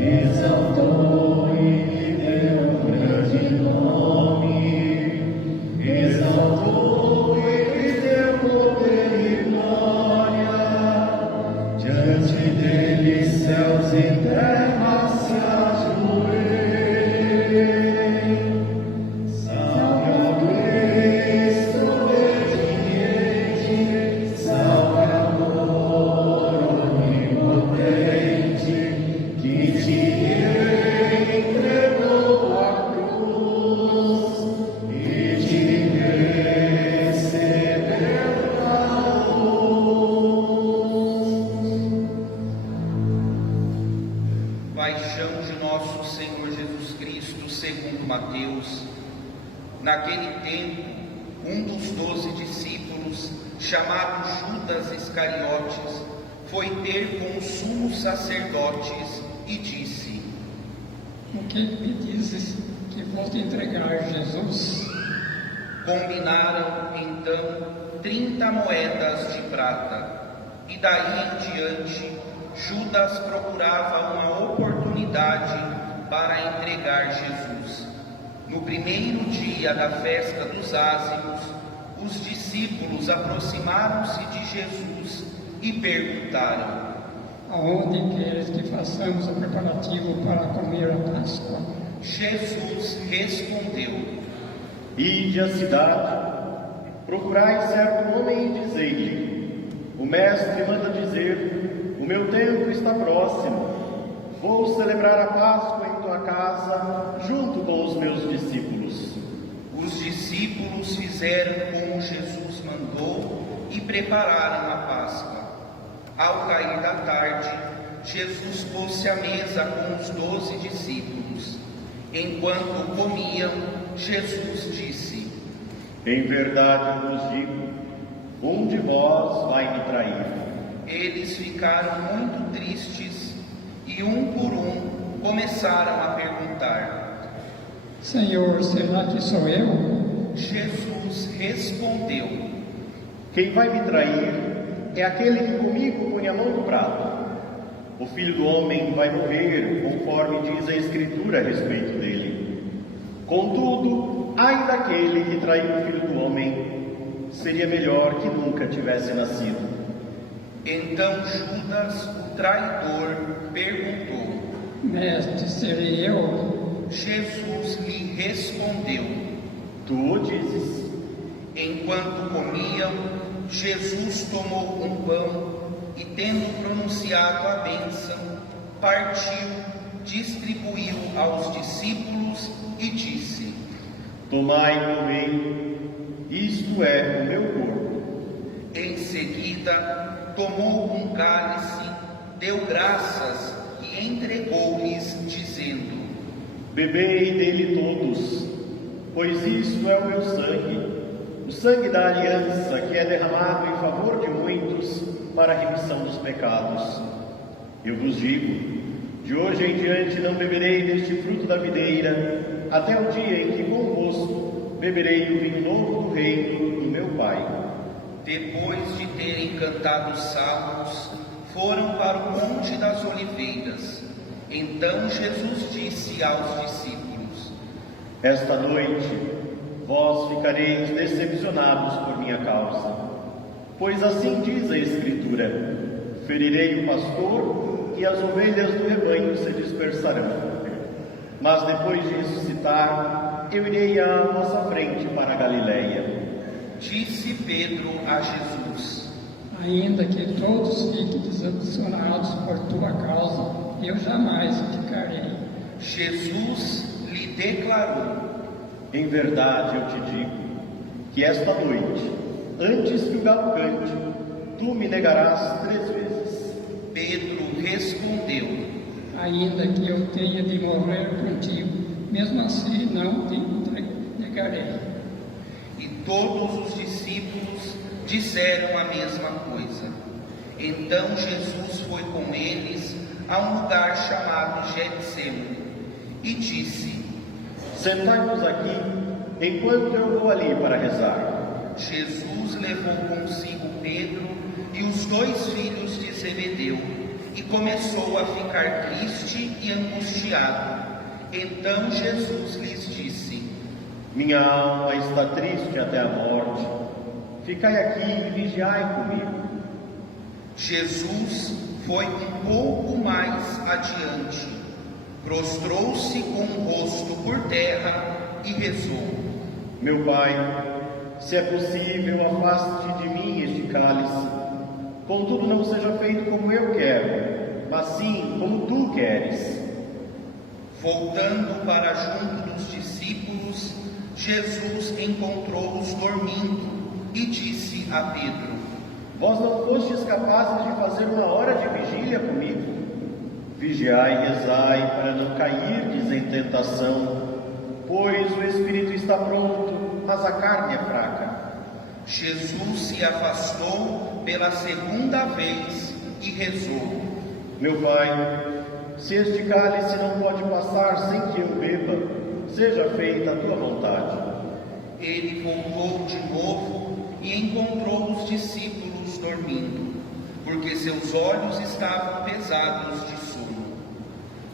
Exaltou e lhe deu um grande nome. Exaltou e lhe deu poder e glória. Diante dele céus e terra se ajoelham. Salve a Cristo obediente, salve amor onipotente, que te entregou a cruz e te recebeu a luz. Paixão de nosso Senhor Jesus Cristo, segundo Mateus. Naquele tempo, um dos 12 discípulos, chamado Judas Iscariotes, foi ter com os sumos sacerdotes e disse: O que me dizes que vou te entregar Jesus? Combinaram então 30 moedas de prata, e daí em diante Judas procurava uma oportunidade para entregar Jesus. No primeiro dia da festa dos ázimos, os discípulos aproximaram-se de Jesus e perguntaram: Aonde queres que façamos o preparativo para comer a Páscoa? Jesus respondeu: Ide à cidade, procurai certo homem e dizei-lhe: o mestre manda dizer, o meu tempo está próximo, vou celebrar a Páscoa em tua casa, junto com os meus discípulos. Os discípulos fizeram como Jesus mandou e prepararam a Páscoa. Ao cair da tarde, Jesus pôs-se à mesa com os 12 discípulos. Enquanto comiam, Jesus disse: Em verdade eu vos digo, um de vós vai me trair. Eles ficaram muito tristes e, um por um, começaram a perguntar: Senhor, será que sou eu? Jesus respondeu: Quem vai me trair é aquele que comigo põe a mão no prato. O Filho do Homem vai morrer, conforme diz a Escritura a respeito dele. Contudo, ai daquele que traiu o Filho do Homem, seria melhor que nunca tivesse nascido. Então Judas, o traidor, perguntou: Mestre, serei eu? Jesus lhe respondeu: Tu o dizes. Enquanto comiam, Jesus tomou um pão e, tendo pronunciado a bênção, partiu, distribuiu aos discípulos e disse: Tomai e comei, isto é o meu corpo. Em seguida, tomou um cálice, deu graças e entregou-lhes, dizendo: Bebei dele todos, pois isto é o meu sangue, o sangue da aliança que é derramado em favor de muitos para a remissão dos pecados. Eu vos digo, de hoje em diante não beberei deste fruto da videira, até o dia em que convosco beberei o vinho novo do reino do meu Pai. Depois de terem cantado salmos, foram para o Monte das Oliveiras. Então Jesus disse aos discípulos: Esta noite vós ficareis decepcionados por minha causa, pois assim diz a Escritura: ferirei o pastor e as ovelhas do rebanho se dispersarão. Mas depois de ressuscitar, eu irei à vossa frente para a Galileia. Disse Pedro a Jesus: Ainda que todos fiquem decepcionados por tua causa, eu jamais ficarei. Jesus lhe declarou: Em verdade eu te digo, que esta noite, antes que o galo cante, tu me negarás 3 vezes. Pedro respondeu: Ainda que eu tenha de morrer contigo, mesmo assim não te negarei. E todos os discípulos disseram a mesma coisa. Então Jesus foi com eles a um lugar chamado Getsemane e disse: Sentai-vos aqui, enquanto eu vou ali para rezar. Jesus levou consigo Pedro e os 2 filhos de Zebedeu e começou a ficar triste e angustiado. Então Jesus lhes disse: Minha alma está triste até a morte. Ficai aqui e vigiai comigo. Jesus foi um pouco mais adiante, prostrou-se com o rosto por terra e rezou: Meu Pai, se é possível, afaste de mim este cálice. Contudo, não seja feito como eu quero, mas sim como tu queres. Voltando para junto dos discípulos, Jesus encontrou-os dormindo e disse a Pedro: Vós não fostes capazes de fazer uma hora de vigília comigo? Vigiai e rezai para não cairdes em tentação, pois o espírito está pronto, mas a carne é fraca. Jesus se afastou pela segunda vez e rezou: Meu Pai, se este cálice não pode passar sem que eu beba, seja feita a tua vontade. Ele voltou de novo e encontrou os discípulos dormindo, porque seus olhos estavam pesados de sono.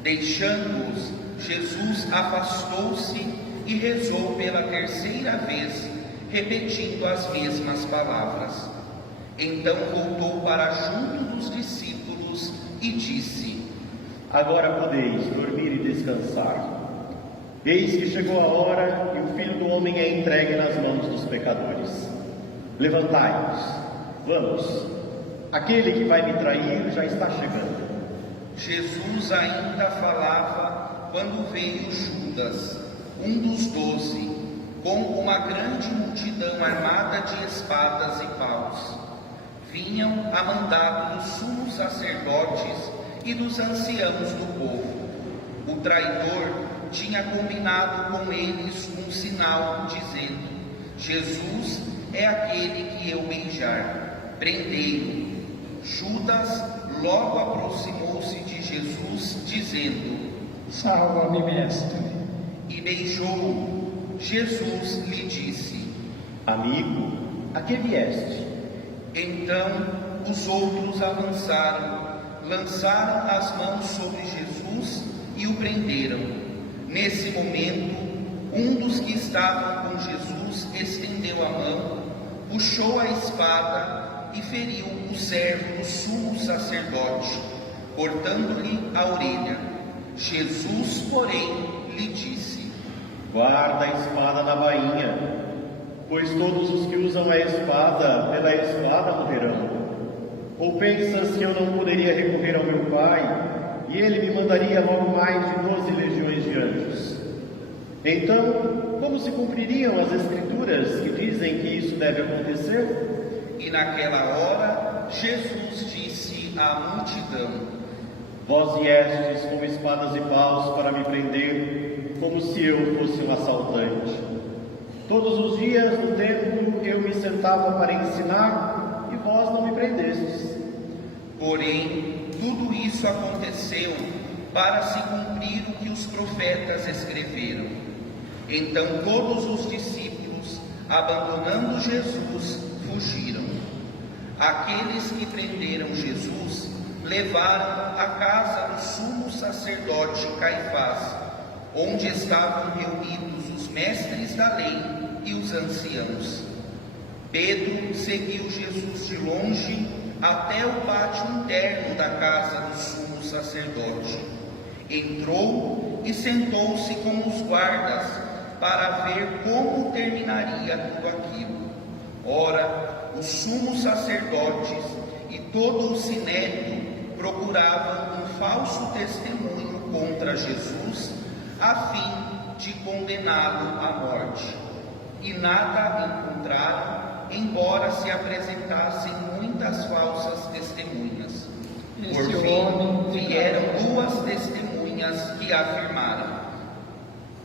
Deixando-os, Jesus afastou-se e rezou pela terceira vez, repetindo as mesmas palavras. Então voltou para junto dos discípulos e disse: Agora podeis dormir e descansar. Eis que chegou a hora e o Filho do Homem é entregue nas mãos dos pecadores. Levantai-vos, vamos. Aquele que vai me trair já está chegando. Jesus ainda falava quando veio Judas, um dos 12, com uma grande multidão armada de espadas e paus. Vinham a mandado dos sumos sacerdotes e dos anciãos do povo. O traidor tinha combinado com eles um sinal, dizendo: Jesus é aquele que eu beijar, prendei-o. Judas logo aproximou-se de Jesus, dizendo: Salva-me, mestre. E beijou-o. Jesus lhe disse: Amigo, a que vieste? Então os outros avançaram, lançaram as mãos sobre Jesus e o prenderam. Nesse momento, um dos que estavam com Jesus estendeu a mão, puxou a espada e feriu o servo do sumo sacerdote, cortando-lhe a orelha. Jesus, porém, lhe disse: Guarda a espada na bainha, pois todos os que usam a espada, pela espada morrerão. Ou pensas que eu não poderia recorrer ao meu Pai, e ele me mandaria logo mais de 12 legiões de anjos? Então, como se cumpririam as Escrituras que dizem que isso deve acontecer? E naquela hora, Jesus disse à multidão: Vós viestes com espadas e paus para me prender, como se eu fosse um assaltante. Todos os dias no templo eu me sentava para ensinar, e vós não me prendestes. Porém, tudo isso aconteceu para se cumprir o que os profetas escreveram. Então todos os discípulos, abandonando Jesus, fugiram. Aqueles que prenderam Jesus levaram à casa do sumo sacerdote Caifás, onde estavam reunidos os mestres da lei e os anciãos. Pedro seguiu Jesus de longe até o pátio interno da casa do sumo sacerdote. Entrou e sentou-se com os guardas para ver como terminaria tudo aquilo. Ora, os sumos sacerdotes e todo o sinédrio procuravam um falso testemunho contra Jesus, a fim de condená-lo à morte. E nada encontraram, embora se apresentassem muitas falsas testemunhas. Por fim, vieram 2 testemunhas que afirmaram: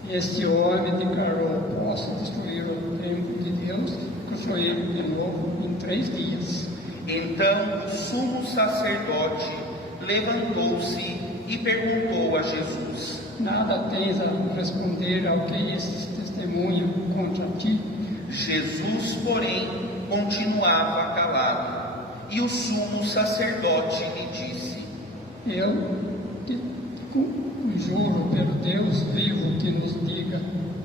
Este homem declarou: posso destruir o templo de Deus, construí-lo de novo em 3 dias. Então o sumo sacerdote levantou-se e perguntou a Jesus: Nada tens a responder ao que estes testemunham contra ti? Jesus, porém, continuava calado. E o sumo sacerdote lhe disse: Eu te conjuro pelo Deus vivo que nos diga: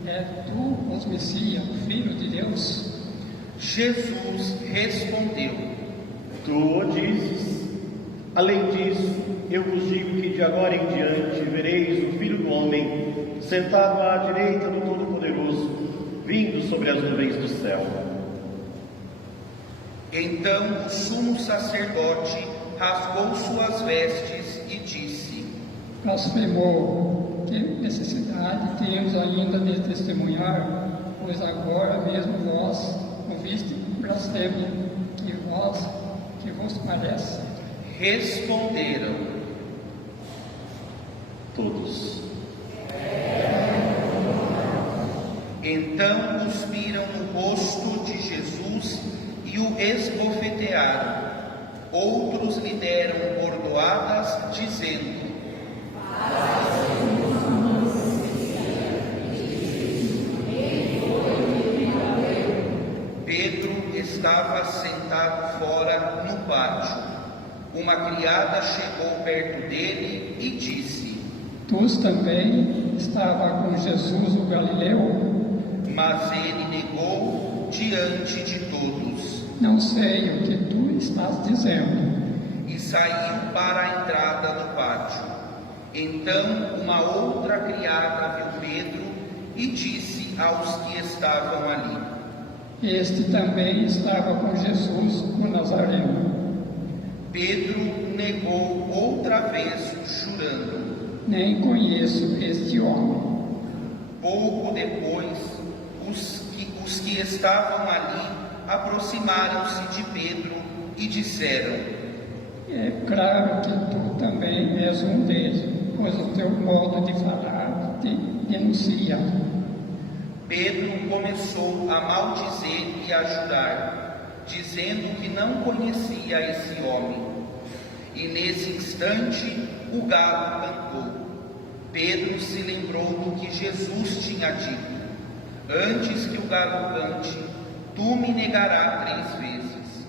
é tu o Messias, Filho de Deus? Jesus respondeu: Tu o dizes. Além disso, eu vos digo que de agora em diante vereis o Filho do Homem sentado à direita do Todo-Poderoso, vindo sobre as nuvens do céu. Então o sumo sacerdote rasgou suas vestes e disse: Blasfemou. Que necessidade temos ainda de testemunhar? Pois agora mesmo vós ouviste blasfêmia, que vos parece? Responderam Todos. Então cuspiram no rosto de Jesus e o esbofetearam. Outros lhe deram bordoadas, dizendo: Pedro estava sentado fora no pátio. Uma criada chegou perto dele e disse: Tu também estava com Jesus o Galileu? Mas ele negou diante de todos. Não sei o que tu estás dizendo. E saiu para a entrada do pátio. Então uma outra criada viu Pedro e disse aos que estavam ali: Este também estava com Jesus o Nazareno. Pedro negou outra vez, jurando: Nem conheço este homem. Pouco depois, os que estavam ali aproximaram-se de Pedro e disseram: É claro que tu também és um deles, pois o teu modo de falar te denuncia. Pedro começou a maldizer e a jurar, dizendo que não conhecia esse homem. E nesse instante o galo cantou. Pedro se lembrou do que Jesus tinha dito: Antes que o galo cante, tu me negarás 3 vezes.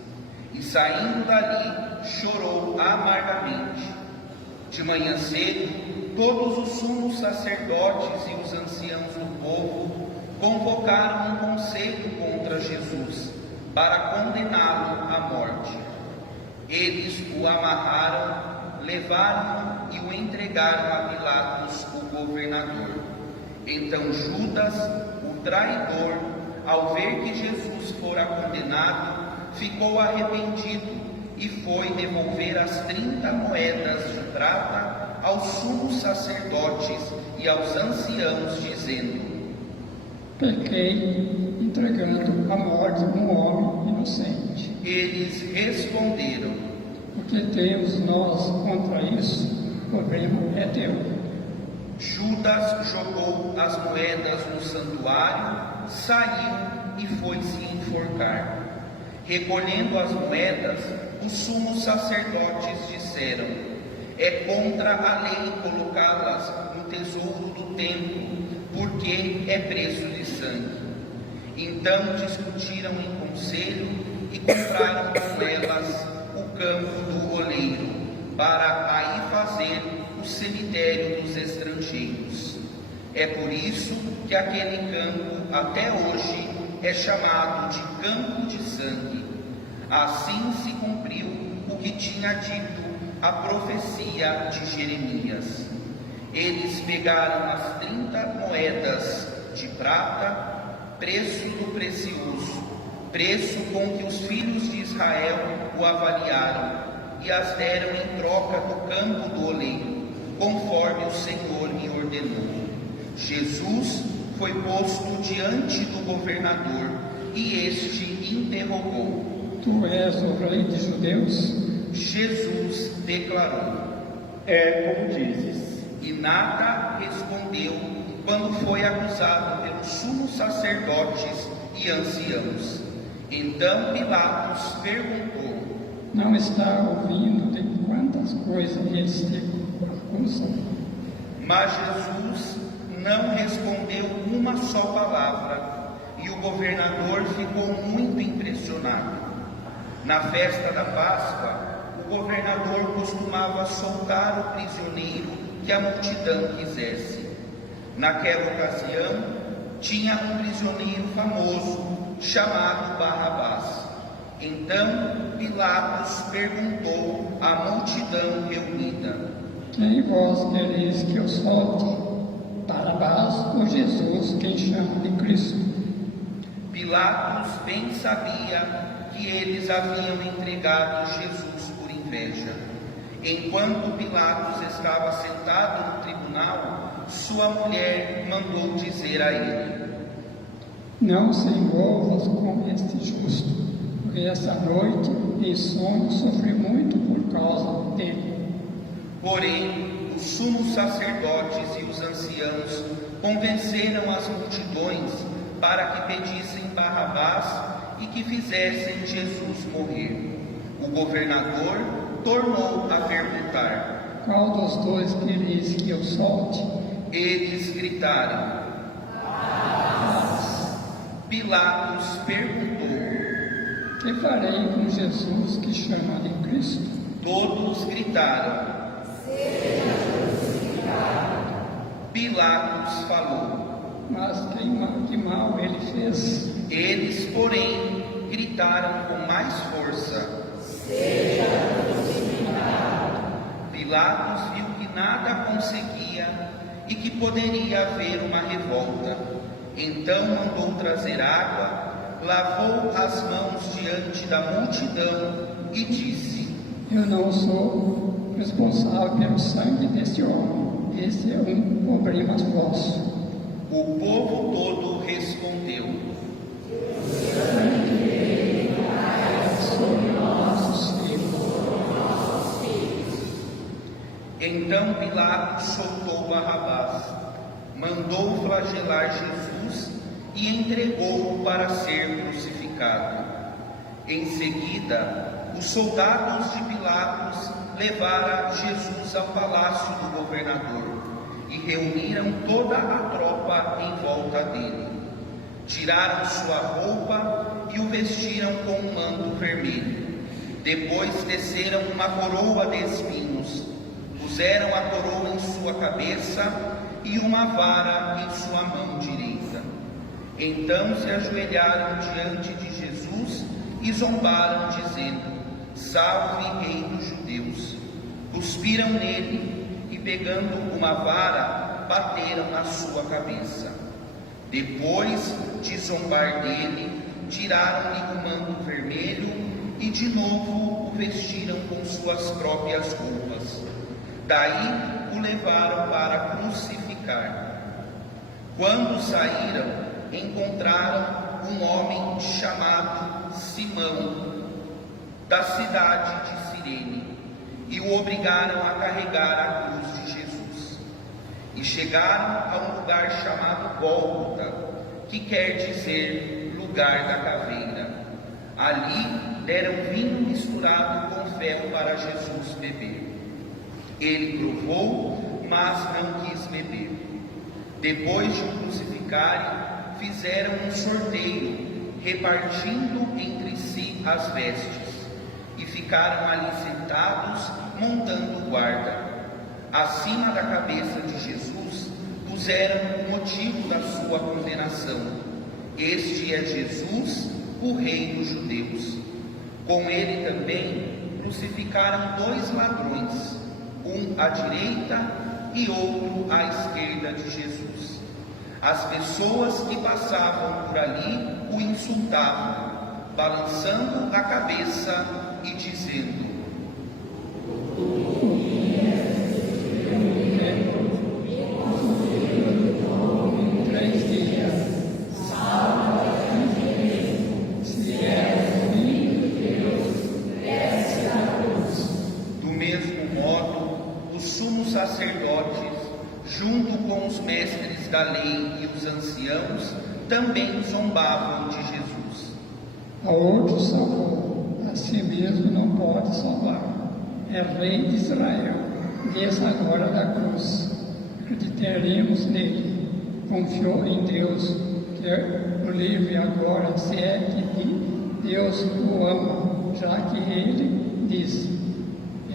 E saindo dali, chorou amargamente. De manhã cedo, todos os sumos sacerdotes e os anciãos do povo convocaram um conselho contra Jesus, para condená-lo à morte. Eles o amarraram, levaram-no e o entregaram a Pilatos, o governador. Então Judas, o traidor, ao ver que Jesus fora condenado, ficou arrependido e foi devolver as 30 moedas de prata aos sumos sacerdotes e aos anciãos, dizendo: Pequei entregando à morte um homem inocente. Eles responderam: O que temos nós contra isso? O problema é teu. Judas jogou as moedas no santuário, saiu e foi se enforcar. Recolhendo as moedas, os sumos sacerdotes disseram: É contra a lei colocá-las no tesouro do templo, porque é preço de sangue. Então discutiram em conselho e compraram com elas o campo do oleiro, para aí fazer o cemitério dos estrangeiros. É por isso que aquele campo até hoje é chamado de Campo de Sangue. Assim se cumpriu o que tinha dito a profecia de Jeremias. Eles pegaram as 30 moedas de prata, preço do precioso, preço com que os filhos de Israel o avaliaram, e as deram em troca do campo do oleiro, conforme o Senhor me ordenou. Jesus foi posto diante do governador, e este interrogou: Tu és o rei dos judeus? Jesus declarou: É como dizes. E nada respondeu quando foi acusado pelos sumos sacerdotes e anciãos. Então Pilatos perguntou: Não está ouvindo de quantas coisas eles te acusam? Mas Jesus não respondeu uma só palavra, e o governador ficou muito impressionado. Na festa da Páscoa, o governador costumava soltar o prisioneiro que a multidão quisesse. Naquela ocasião, tinha um prisioneiro famoso, chamado Barrabás. Então Pilatos perguntou à multidão reunida: Quem vós quereis que eu solte? Barrabás ou Jesus, quem chama de Cristo? Pilatos bem sabia que eles haviam entregado Jesus por inveja. Enquanto Pilatos estava sentado no tribunal, sua mulher mandou dizer a ele: Não se envolvas com este justo, porque esta noite em sono sofri muito por causa dele. Porém, os sumos sacerdotes e os anciãos convenceram as multidões para que pedissem Barrabás e que fizessem Jesus morrer. O governador tornou a perguntar: Qual dos dois quereis que eu solte? Eles gritaram. Pilatos perguntou: Que farei com Jesus que chama de Cristo? Todos gritaram. Pilatos falou. Mas que mal ele fez? Eles, porém, gritaram com mais força. Pilatos viu que nada conseguia e que poderia haver uma revolta. Então mandou trazer água, lavou as mãos diante da multidão e disse: Eu não sou responsável pelo sangue deste homem. Esse é um problema vosso. O povo todo respondeu: Sobre nossos filhos. Então Pilatos soltou Barrabás, mandou flagelar Jesus e entregou-o para ser crucificado. Em seguida, os soldados de Pilatos levaram Jesus ao palácio do governador e reuniram toda a tropa em volta dele. Tiraram sua roupa e o vestiram com um manto vermelho. Depois teceram uma coroa de espinhos, puseram a coroa em sua cabeça e uma vara em sua mão direita. Então se ajoelharam diante de Jesus e zombaram, dizendo: Salve, Rei dos Judeus! Cuspiram nele e, pegando uma vara, bateram na sua cabeça. Depois de zombar dele, tiraram-lhe o manto vermelho e de novo o vestiram com suas próprias roupas. Daí o levaram para crucificar. Quando saíram, encontraram um homem chamado Simão, da cidade de Cirene, e o obrigaram a carregar a cruz de Jesus. E chegaram a um lugar chamado Gólgota, que quer dizer lugar da caveira. Ali deram vinho misturado com ferro para Jesus beber. Ele provou, mas não quis beber. Depois de o crucificarem, fizeram um sorteio, repartindo entre si as vestes, e ficaram ali sentados, montando guarda. Acima da cabeça de Jesus puseram o motivo da sua condenação: Este é Jesus, o Rei dos Judeus. Com ele também crucificaram 2 ladrões, um à direita e outro à esquerda de Jesus. As pessoas que passavam por ali o insultavam, balançando a cabeça e dizendo: Em 3 dias, se é o Filho de Deus, desce da cruz. Do mesmo modo, os sumos sacerdotes, junto com os mestres da lei e os anciãos, também zombavam de Jesus. A outro salvou, a si mesmo não pode salvar. É Rei de Israel, desça agora da cruz. Acreditaremos nele. Confiou em Deus, que o livre agora, se é que Deus o ama, já que ele disse: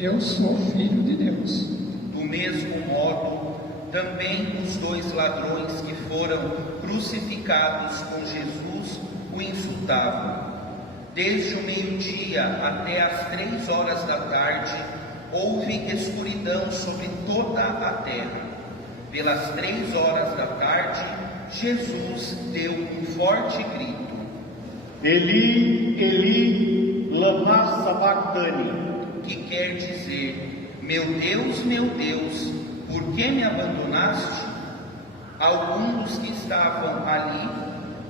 eu sou filho de Deus. Do mesmo modo, também os 2 ladrões que foram crucificados com Jesus o insultavam. Desde o meio-dia até as 3 horas da tarde, houve escuridão sobre toda a terra. Pelas 3 horas da tarde, Jesus deu um forte grito: Eli, Eli, lama sabachthani, que quer dizer: meu Deus, por que me abandonaste? Alguns dos que estavam ali,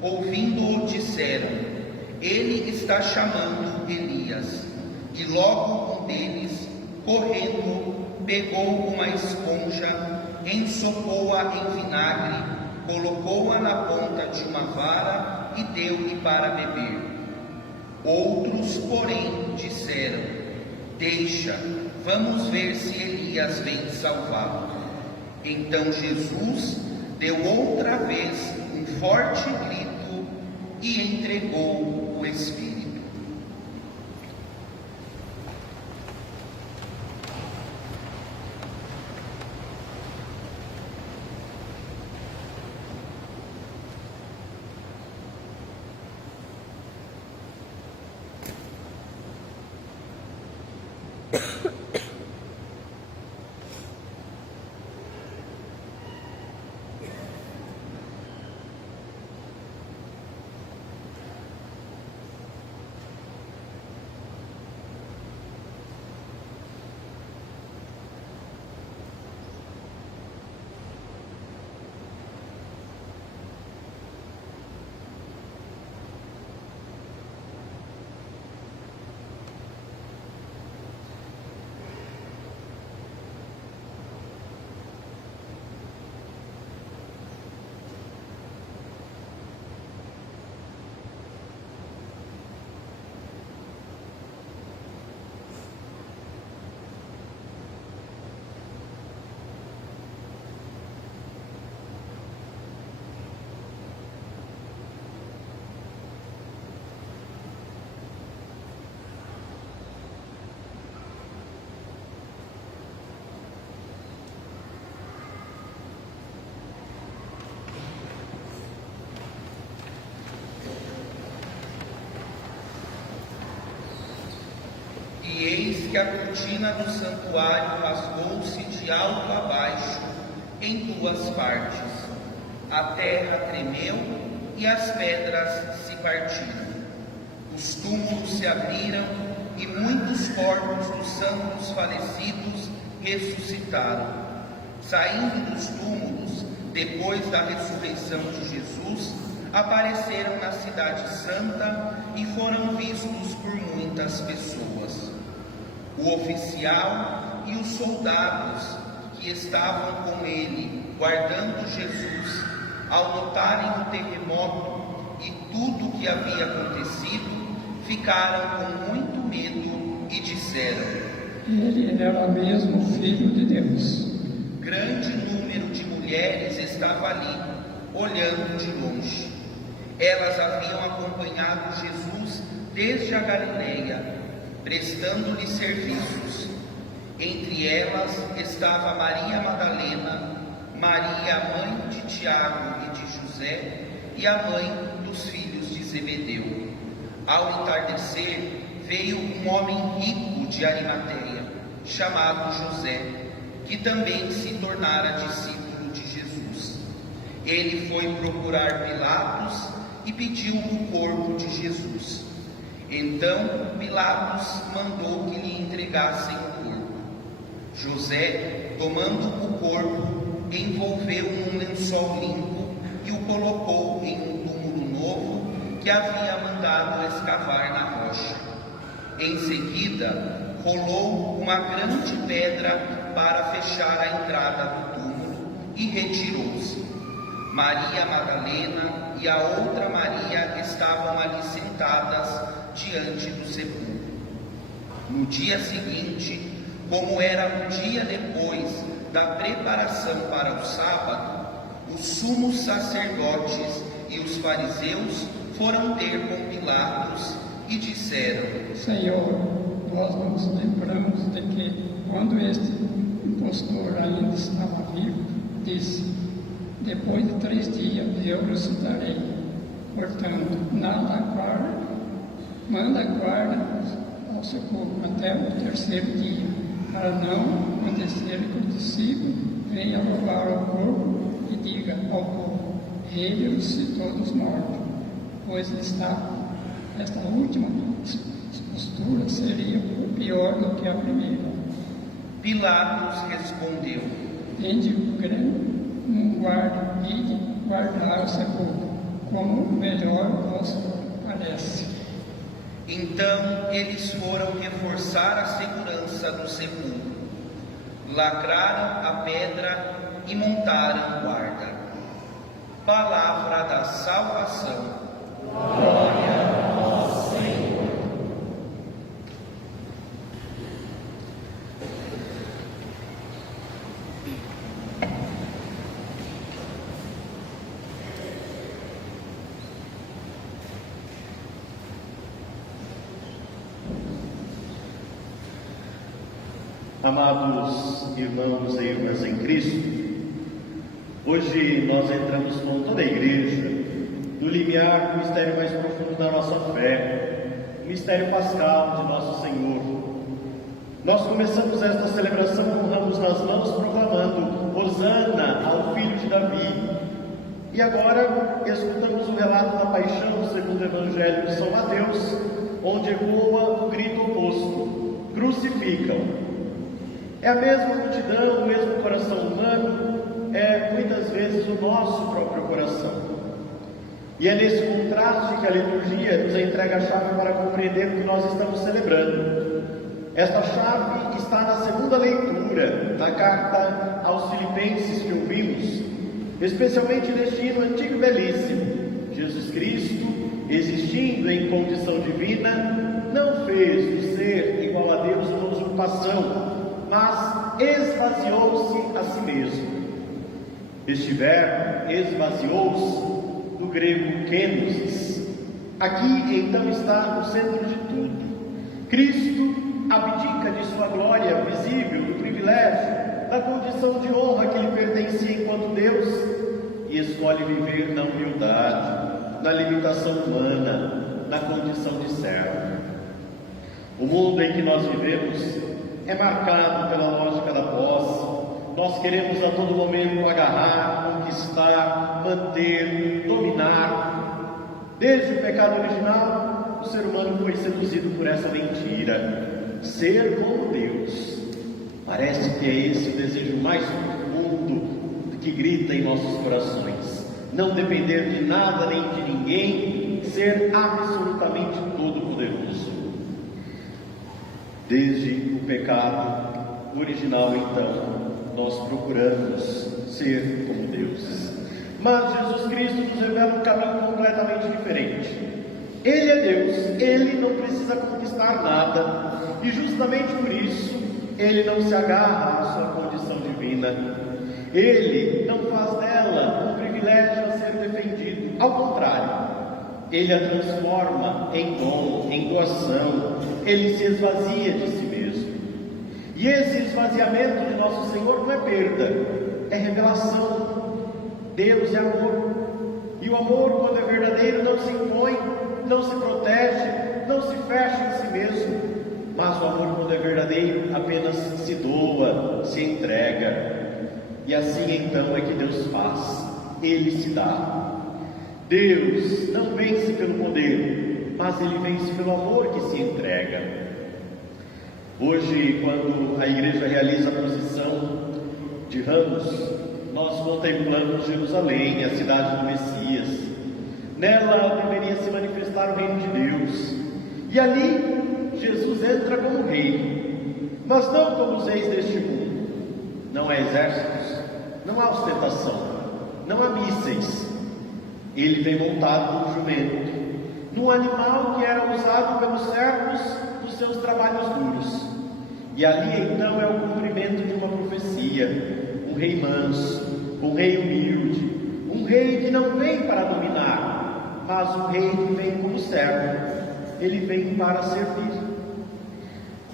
ouvindo-o, disseram: ele está chamando Elias. E logo um deles, correndo, pegou uma esponja, ensopou-a em vinagre, colocou-a na ponta de uma vara e deu-lhe para beber. Outros, porém, disseram: deixa, vamos ver se Elias vem salvá-lo. Então Jesus deu outra vez um forte grito e entregou o Espírito. E eis que a cortina do santuário rasgou-se de alto a baixo em 2 partes. A terra tremeu e as pedras se partiram. Os túmulos se abriram e muitos corpos dos santos falecidos ressuscitaram. Saindo dos túmulos, depois da ressurreição de Jesus, apareceram na cidade santa e foram vistos por muitas pessoas. O oficial e os soldados que estavam com ele, guardando Jesus, ao notarem o terremoto e tudo o que havia acontecido, ficaram com muito medo e disseram: Ele era mesmo Filho de Deus. Grande número de mulheres estava ali, olhando de longe. Elas haviam acompanhado Jesus desde a Galileia, prestando-lhe serviços. Entre elas estava Maria Madalena, Maria, mãe de Tiago e de José, e a mãe dos filhos de Zebedeu. Ao entardecer, veio um homem rico de Arimateia, chamado José, que também se tornara discípulo de Jesus. Ele foi procurar Pilatos e pediu o corpo de Jesus. Então Pilatos mandou que lhe entregassem o corpo. José, tomando o corpo, envolveu num lençol limpo e o colocou em um túmulo novo que havia mandado escavar na rocha. Em seguida, rolou uma grande pedra para fechar a entrada do túmulo e retirou-se. Maria Madalena e a outra Maria estavam ali sentadas diante do sepulcro. No dia seguinte, como era um dia depois da preparação para o sábado, os sumos sacerdotes e os fariseus foram ter com Pilatos e disseram: Senhor, nós nos lembramos de que porque quando este impostor ainda estava vivo, disse: depois de 3 dias eu ressuscitarei. Portanto, manda guarda ao sepulcro até o 3º dia, para não acontecer que o discípulo venha roubar o corpo e diga ao povo: ele ressuscitou dos mortos, pois esta última postura seria pior do que a primeira. Pilatos respondeu: Tende um guarda e guardar o sepulcro, como melhor vos parece. Então eles foram reforçar a segurança do sepulcro, lacraram a pedra e montaram guarda. Palavra da salvação. Glória a vós, Senhor. Amados irmãos e irmãs em Cristo, hoje nós entramos com toda a igreja no limiar do mistério mais profundo da nossa fé, o mistério pascal de nosso Senhor. Nós começamos esta celebração com ramos nas mãos, proclamando Hosana ao Filho de Davi. E agora escutamos o relato da paixão segundo o Evangelho de São Mateus, onde ecoa o grito oposto: crucificam. É a mesma multidão, o mesmo coração humano, é muitas vezes o nosso próprio coração. E é nesse contraste que a liturgia nos entrega a chave para compreender o que nós estamos celebrando. Esta chave está na segunda leitura da carta aos Filipenses que ouvimos, especialmente neste hino antigo e belíssimo. Jesus Cristo, existindo em condição divina, não fez do ser igual a Deus uma usurpação, mas esvaziou-se a si mesmo. Este verbo, esvaziou-se, do grego kenosis. Aqui então está o centro de tudo. Cristo abdica de sua glória visível, do privilégio, da condição de honra que lhe pertencia enquanto Deus, e escolhe viver na humildade, na limitação humana, na condição de servo. O mundo em que nós vivemos é marcado pela lógica da posse. Nós queremos a todo momento agarrar, conquistar, manter, dominar. Desde o pecado original, o ser humano foi seduzido por essa mentira: ser como Deus. Parece que é esse o desejo mais profundo que grita em nossos corações. Não depender de nada nem de ninguém, ser absolutamente todo-poderoso. Desde o pecado original, então, nós procuramos ser como Deus. Mas Jesus Cristo nos revela um caminho completamente diferente. Ele é Deus, Ele não precisa conquistar nada, e justamente por isso, Ele não se agarra à sua condição divina. Ele não faz dela um privilégio a ser defendido. Ao contrário, Ele a transforma em dom, em doação. Ele se esvazia de si mesmo. E esse esvaziamento de nosso Senhor não é perda, é revelação. Deus é amor. E o amor, quando é verdadeiro, não se impõe, não se protege, não se fecha em si mesmo. Mas o amor, quando é verdadeiro, apenas se doa, se entrega. E assim então é que Deus faz. Ele se dá. Deus não vence pelo poder, mas Ele vence pelo amor que se entrega. Hoje, quando a igreja realiza a procissão de ramos, nós contemplamos Jerusalém, a cidade do Messias. Nela deveria se manifestar o reino de Deus. E ali, Jesus entra como rei, mas não como os reis deste mundo. Não há exércitos, não há ostentação, não há mísseis. Ele vem montado num jumento, num animal que era usado pelos servos nos seus trabalhos duros. E ali então é o cumprimento de uma profecia: um rei manso, um rei humilde, um rei que não vem para dominar, mas um rei que vem como servo. Ele vem para servir.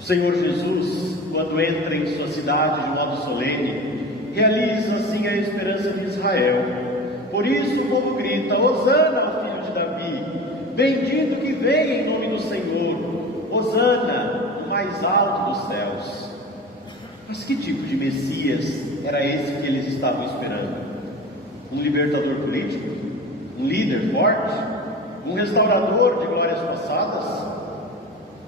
O Senhor Jesus, quando entra em sua cidade de modo solene, realiza assim a esperança de Israel. Por isso o povo grita: Hosana ao filho de Davi, bendito que vem em nome do Senhor, Hosana, o mais alto dos céus. Mas que tipo de Messias era esse que eles estavam esperando? Um libertador político? Um líder forte? Um restaurador de glórias passadas?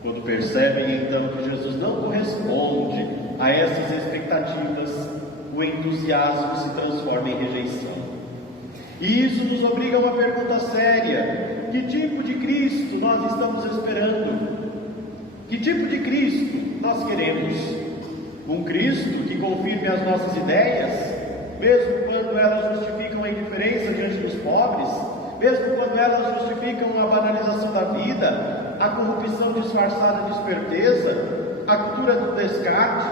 Quando percebem então que Jesus não corresponde a essas expectativas, o entusiasmo se transforma em rejeição. E isso nos obriga a uma pergunta séria: que tipo de Cristo nós estamos esperando? Que tipo de Cristo nós queremos? Um Cristo que confirme as nossas ideias, mesmo quando elas justificam a indiferença diante dos pobres, mesmo quando elas justificam a banalização da vida, a corrupção disfarçada de esperteza, a cultura do descarte,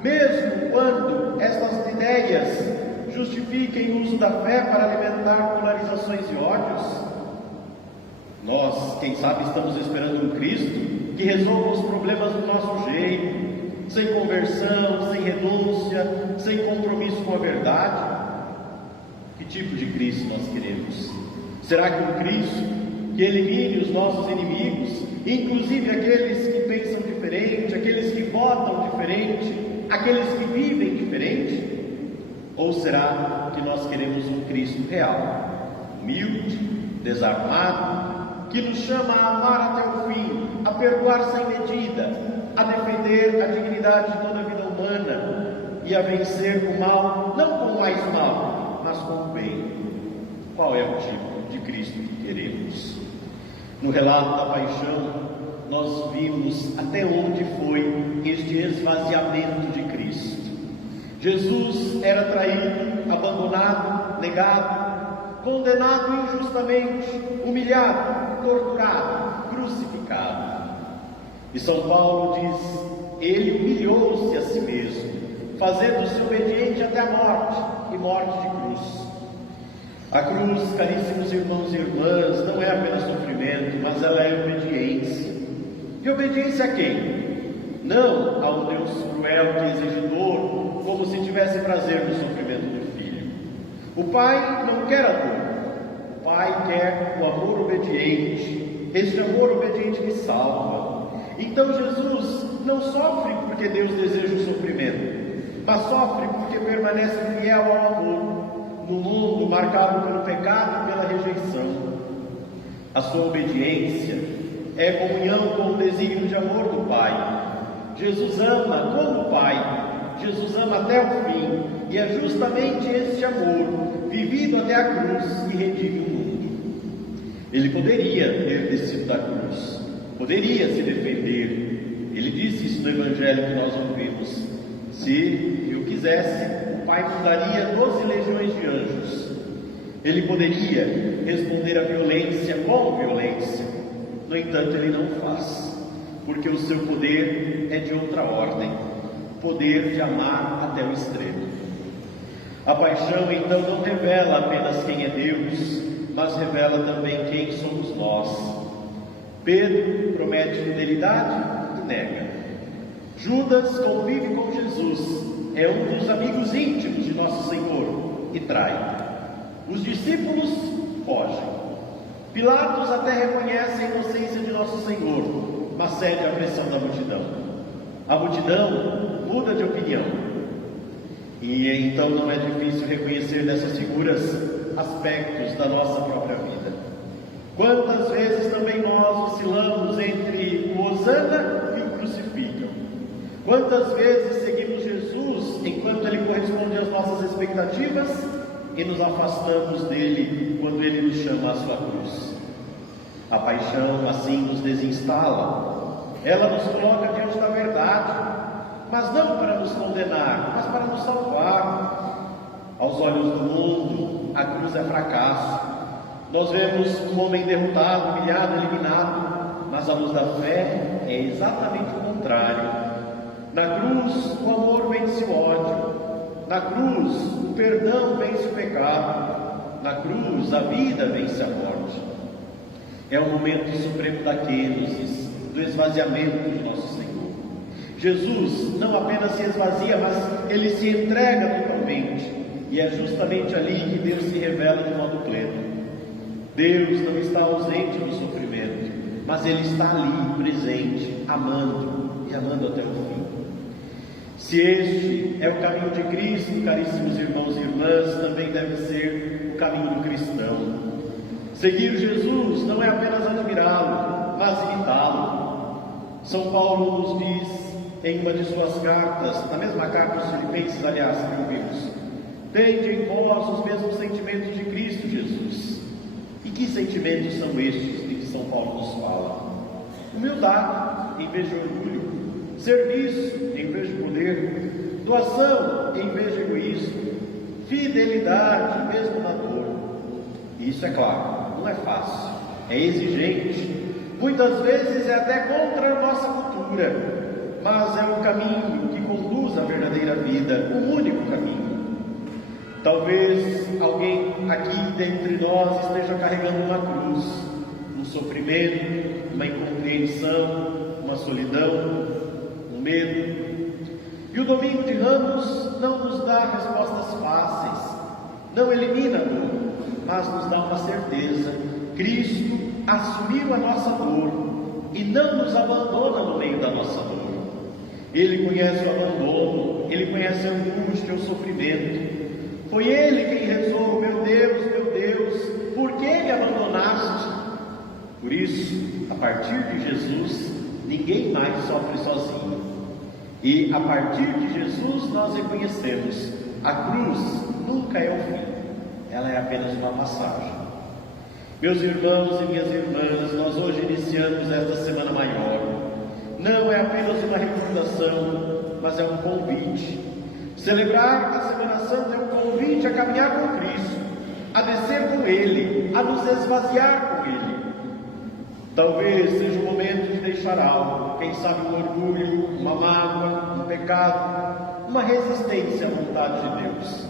mesmo quando estas ideias justifiquem o uso da fé para alimentar polarizações e ódios? Nós, quem sabe, estamos esperando um Cristo que resolva os problemas do nosso jeito, sem conversão, sem renúncia, sem compromisso com a verdade. Que tipo de Cristo nós queremos? Será que um Cristo que elimine os nossos inimigos, inclusive aqueles que pensam diferente, aqueles que votam diferente, aqueles que vivem diferente? Ou será que nós queremos um Cristo real, humilde, desarmado, que nos chama a amar até o fim, a perdoar sem medida, a defender a dignidade de toda a vida humana e a vencer o mal, não com mais mal, mas com o bem? Qual é o tipo de Cristo que queremos? No relato da paixão, nós vimos até onde foi este esvaziamento de Cristo. Jesus era traído, abandonado, negado, condenado injustamente, humilhado, torturado, crucificado. E São Paulo diz: ele humilhou-se a si mesmo, fazendo-se obediente até a morte, e morte de cruz. A cruz, caríssimos irmãos e irmãs, não é apenas sofrimento, mas ela é obediência. E obediência a quem? Não a um Deus cruel que exige dor, como se tivesse prazer no sofrimento do filho. O Pai não quer a dor, o Pai quer o amor obediente, este amor obediente que salva. Então Jesus não sofre porque Deus deseja o sofrimento, mas sofre porque permanece fiel ao amor, no mundo marcado pelo pecado e pela rejeição. A sua obediência é comunhão com o desígnio de amor do Pai. Jesus ama como o Pai, Jesus ama até o fim, e é justamente este amor, vivido até a cruz, que redime o mundo. Ele poderia ter descido da cruz, poderia se defender. Ele disse isso no Evangelho que nós ouvimos: se eu quisesse, o Pai mandaria 12 legiões de anjos. Ele poderia responder à violência com violência. No entanto, ele não faz, porque o seu poder é de outra ordem, poder de amar até o extremo. A paixão, então, não revela apenas quem é Deus, mas revela também quem somos nós. Pedro promete fidelidade e nega. Judas convive com Jesus, é um dos amigos íntimos de Nosso Senhor e trai. Os discípulos fogem. Pilatos até reconhece a inocência de Nosso Senhor, mas cede à pressão da multidão. A multidão muda de opinião. E então não é difícil reconhecer nessas figuras aspectos da nossa própria vida. Quantas vezes também nós oscilamos entre o hosana e o crucificam? Quantas vezes seguimos Jesus enquanto Ele corresponde às nossas expectativas e nos afastamos dele quando Ele nos chama à sua cruz? A paixão assim nos desinstala. Ela nos coloca diante da verdade, mas não para nos condenar, mas para nos salvar. Aos olhos do mundo, a cruz é fracasso. Nós vemos um homem derrotado, humilhado, eliminado, mas à luz da fé é exatamente o contrário. Na cruz, o amor vence o ódio. Na cruz, o perdão vence o pecado. Na cruz, a vida vence a morte. É o momento supremo da quênosis, do esvaziamento de Nosso Senhor. Jesus não apenas se esvazia, mas ele se entrega totalmente. E é justamente ali que Deus se revela de modo pleno. Deus não está ausente do sofrimento, mas Ele está ali, presente, amando e amando até o fim. Se este é o caminho de Cristo, caríssimos irmãos e irmãs, também deve ser o caminho do cristão. Seguir Jesus não é apenas admirá-lo, mas imitá-lo. São Paulo nos diz em uma de suas cartas, na mesma carta aos Filipenses, aliás, que ouvimos: tende em vós os mesmos sentimentos de Cristo Jesus. E que sentimentos são estes de que São Paulo nos fala? Humildade em vez de orgulho, serviço em vez de poder, doação em vez de egoísmo, fidelidade mesmo na dor. E isso, é claro, não é fácil, é exigente, muitas vezes é até contra a nossa cultura, mas é um caminho que conduz à verdadeira vida, o único caminho. Talvez alguém aqui dentre nós esteja carregando uma cruz, um sofrimento, uma incompreensão, uma solidão, um medo. E o domingo de Ramos não nos dá respostas fáceis, não elimina a dor, mas nos dá uma certeza: Cristo assumiu a nossa dor e não nos abandona no meio da nossa dor. Ele conhece o abandono, Ele conhece a angústia, o sofrimento. Foi Ele quem rezou: meu Deus, por que me abandonaste? Por isso, a partir de Jesus, ninguém mais sofre sozinho. E a partir de Jesus nós reconhecemos: a cruz nunca é o fim, ela é apenas uma passagem. Meus irmãos e minhas irmãs, nós hoje iniciamos esta Semana Maior. Não é apenas uma recordação, mas é um convite. Celebrar a Semana Santa é um convite a caminhar com Cristo, a descer com Ele, a nos esvaziar com Ele. Talvez seja o momento de deixar algo, quem sabe um orgulho, uma mágoa, um pecado, uma resistência à vontade de Deus.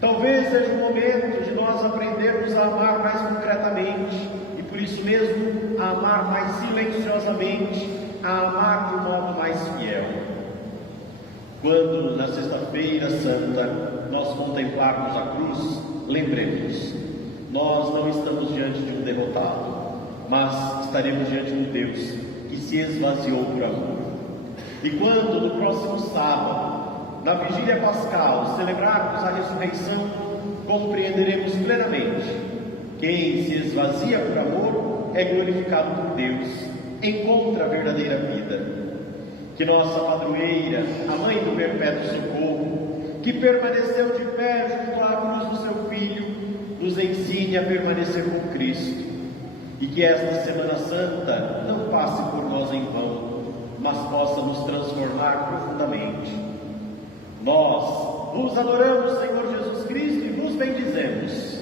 Talvez seja o momento de nós aprendermos a amar mais concretamente e por isso mesmo a amar mais silenciosamente, a amar de um modo mais fiel. Quando na Sexta-feira Santa nós contemplarmos a cruz, lembremos, nós não estamos diante de um derrotado, mas estaremos diante de um Deus que se esvaziou por amor. E quando no próximo sábado, na Vigília Pascal, celebrarmos a ressurreição, compreenderemos plenamente: quem se esvazia por amor é glorificado por Deus, encontra a verdadeira vida. Que nossa padroeira, a Mãe do Perpétuo Socorro, que permaneceu de pé junto à cruz do seu Filho, nos ensine a permanecer com Cristo. E que esta Semana Santa não passe por nós em vão, mas possa nos transformar profundamente. Nós vos adoramos, Senhor Jesus Cristo, e vos bendizemos.